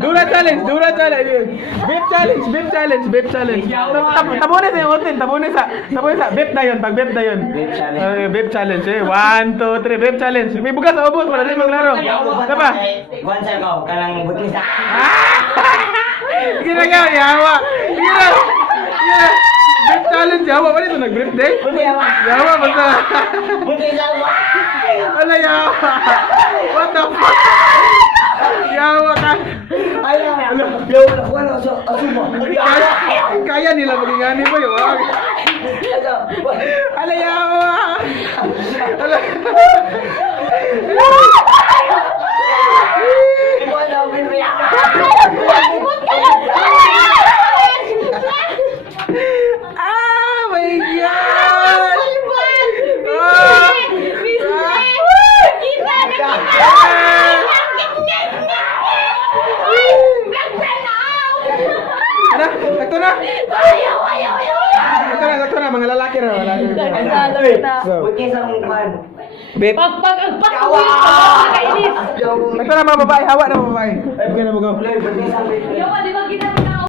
Dura challenge. Vape challenge. Tabunin sa utin, tabunin sa. Vape na yun, pag vape na yun. Vape challenge eh. 1, 2, 3, vape challenge. May bugas sa ubos, wala din maglaro. Diba? Once ako, kanang butis na. Ginagawa, yawa. Vape challenge, yawa. Wala ito, nag-birthday? Yawa, basta. Butis ako. Wala, yawa. What the fuck? Yawa ka. Kaya nila maging ani mo yun. Ala, yawa. Ala. Ah, my God! Ano? Sakto na? Sakto na, mga lalaki na. Butis ang man. Babe. Ang kainis. Sakto na mga babae, hawa na mga babae. Bigyan na mo go. Butis ang Yawa, di ba kita